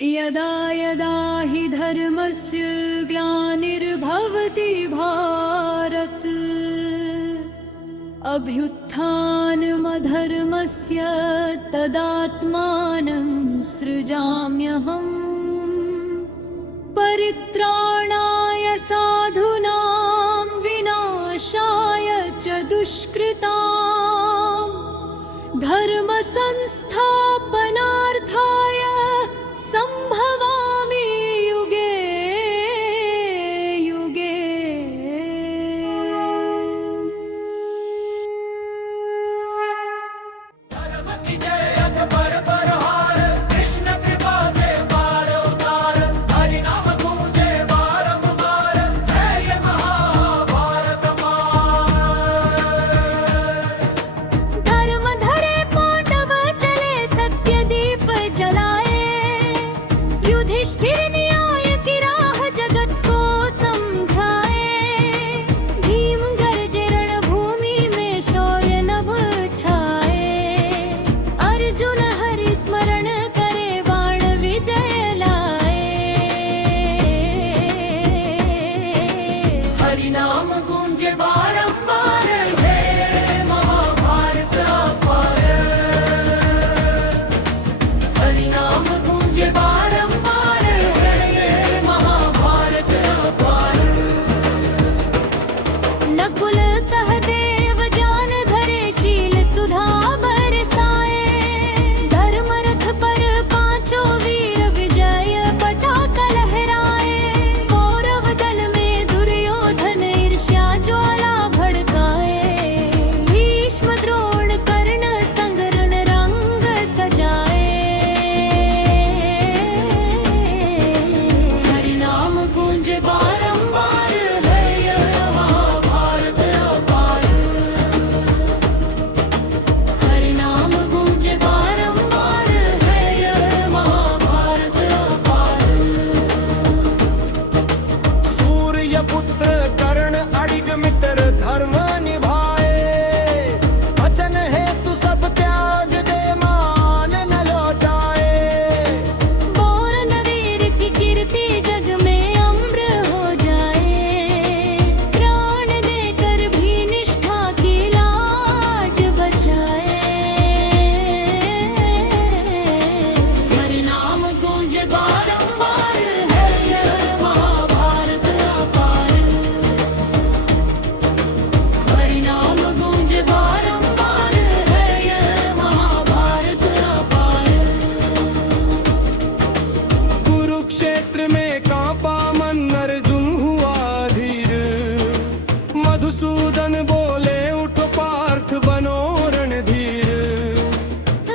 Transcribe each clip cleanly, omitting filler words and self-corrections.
यदा यदा हि धर्मस्य ग्लानिर्भवति भारत अभ्युत्थानमधर्मस्य तदात्मानं सृजाम्यहम् परित्राणाय साधूनां विनाशाय च दुष्कृतां धर्म संस्थापनार्थाय संभवामि युगे युगे। धर्म की जय अकबर पर हार, कृष्ण कृपा से पार उतार, हरि नाम गूंजे बारंबार, है ये महाभारत मार। धर्म धरे पांडव चले सत्य दीप जलाए, युधिष्ठिर न्याय की राह जगत को समझाए। भीम गरजे रणभूमि में शौर्य नभ छाए, अर्जुन हरि स्मरण करे बाण विजय लाए। हरि नाम गूंजे बारंबार, है महाभारत अपार। हरि नाम गूंजे बारंबार, है ये महाभारत अपार। नकुल सहदेव जान धरे शील सुधा बरसाए, धर्म रथ पर पांचों वीर विजय पताका लहराए। कौरव दल में दुर्योधन ईर्ष्या ज्वाला भड़काए, भीष्म द्रोण कर्ण संग रणरंग सजाए। हरि नाम गूंजे बारंबार, है ये महाभारत अपार। हरि नाम गूंजे बारंबार, है ये महाभारत अपार। सूर्य पुत्र कर्ण अड़िग मित्र धर्म निभाए, वचन हेतु सब त्याग दे मान न लौटाए। बौर नवीर की कीर्ति जग में अम्र हो जाए, प्राण देकर भी निष्ठा की लाज बचाए। हरि नाम गूंजे बारंबार, है ये महाभारत अपार। हरि नाम गूंजे बारंबार, है ये महाभारत अपार। कुरुक्षेत्र में कांपा मन, अर्जुन हुआ धीर। मधुसूदन बोले उठो पार्थ बनो रणधीर।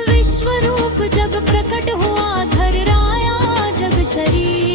विश्व रूप जब प्रकट हुआ धर राया जग शरीर,